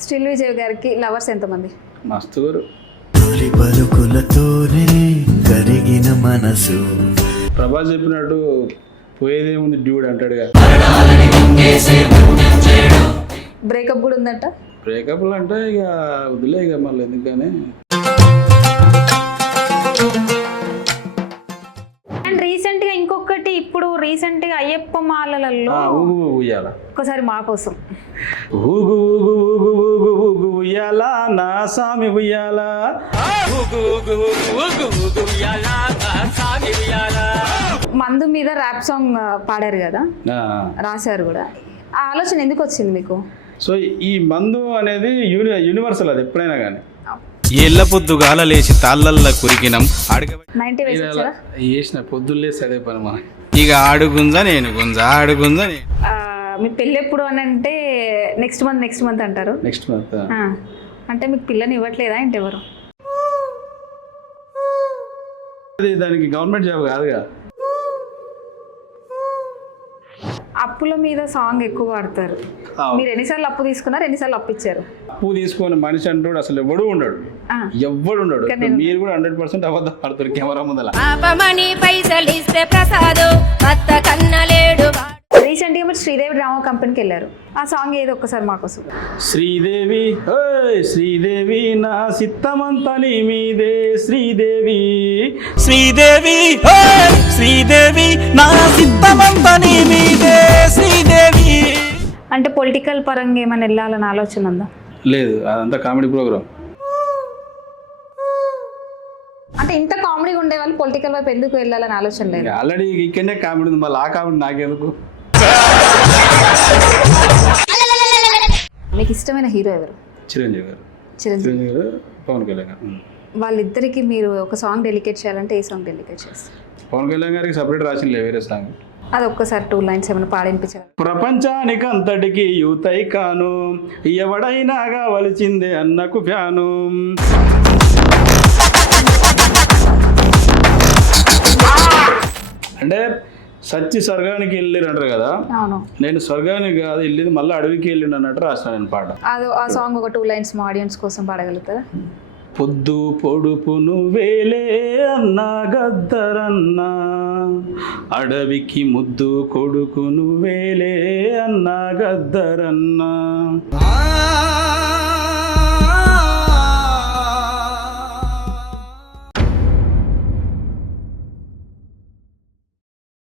Still Vijay గారికి lovers ఎంతమంది? మస్తు గురు. తొలి పలుకులతోనే కరిగిన మనసు. ప్రభాస్ చెప్పినట్టు పోయేదేముంది డ్యూడ్ అంటాడుగా. బ్రేకప్ కూడా ఉందంట. బ్రేకప్లు అంటే ఇక వదిలే ఇక మళ్ళీ ఎందుకని. అండ్ రీసెంట్ గా ఇంకొకటి, ఇప్పుడు రీసెంట్ గా అయ్యప్ప మాలలలో ఊగు ఉయ్యాల ఒకసారి మా కోసం ఊగు ఊగు ఊగు ఊగు ఊగు ఉయ్యాల నా సామి ఉయ్యాల. మందు మీద ర్యాప్ సాంగ్ పాడారు కదా, రాశారు కూడా. ఆ ఆలోచన ఎందుకు వచ్చింది మీకు? సో ఈ మందు అనేది యూనివర్సల్, అది ఎప్పుడైనా కానీ. ఎల్ల పొద్దుగాల లేచి తాళ్ళల్లో కురికినం వేసిన పొద్దున్న లేసి అదే పని మన. ఇక ఆడుగుంజ నేను గుంజ ఆడుగుంజ. మీ పెళ్ళి ఎప్పుడు అని అంటే నెక్స్ట్ మంత్ అంటారు. నెక్స్ట్ మంత్ అంటే మీకు పిల్లని ఇవ్వట్లేదా ఏంటి ఎవరు? అది దానికి గవర్నమెంట్ జాబ్ కాదుగా. అప్పుల మీద సాంగ్ ఎక్కువ పాడతారు. మీరు ఎన్నిసార్లు అప్పు తీసుకున్నారు, ఎన్నిసార్లు అప్పు ఇచ్చారు? అప్పు తీసుకుని మనిషి అంటూ అసలు ఎవడు ఉండడు. మీరు కూడా 100% అబద్ధం ఆడుతారు కెమెరా ముందల. రీసెంట్ గా మీరు శ్రీదేవి డ్రామా కంపెనీకి వెళ్ళారు. ఆ సాంగ్ ఏదో ఒక్కసారి మాకోసం. శ్రీదేవి శ్రీదేవి నా సిత్తమంతా నీ మీదే శ్రీదేవి. శ్రీదేవి శ్రీదేవి నా సిద్ధమంతా నీ మీదే శ్రీదేవి. అంటే పొలిటికల్ పరంగా ఏమైనా వెళ్ళాలని ఆలోచన ఉందా? లేదు, అదంతా కామెడీ ప్రోగ్రామ్. అంటే ఇంత కామెడీగా ఉండే వాళ్ళు పొలిటికల్ వైపు ఎందుకు వెళ్ళాలని ఆలోచన లేదు? ఆల్రెడీ ఇక్కడనే కామెడీ ఉంది, మళ్ళీ ఆ కామెడీ నాకెందుకు. మీకు ఇష్టమైన హీరో ఎవరు? చిరంజీవి గారు. చిరంజీవి గారు, పవన్ కళ్యాణ్ గారు. వాళ్ళిద్దరికి మీరు ఒక సాంగ్ డెలికేట్ చేయాలంటే ఏ సాంగ్ డెలికేట్ చేస్తారు? పవన్ కళ్యాణ్ గారికి సపరేట్ రాసింది వేరే సాంగ్. అది ఒక్కసారి 2 lines ఏమైనా పాడినిపించారు? ప్రపంచానికి అంతటికి యూతై కాను, ఎవడైనా కావలసిందే అన్నకు ఫ్యాను. అంటే సచ్చి స్వర్గానికి వెళ్ళిరు అంటారు కదా. అవును. నేను స్వర్గానికి కాదు వెళ్ళింది, మళ్ళీ అడవికి వెళ్ళిండు అన్నట్టు రాసిన నేను పాట. ఆ సాంగ్ ఒక 2 lines మా ఆడియన్స్ కోసం పాడగలుగుతారా? పొద్దు పొడుపు నువ్వేలే అన్నా గద్దరన్నా, అడవికి ముద్దు కొడుకు నువ్వేలే అన్నా గద్దరన్నా.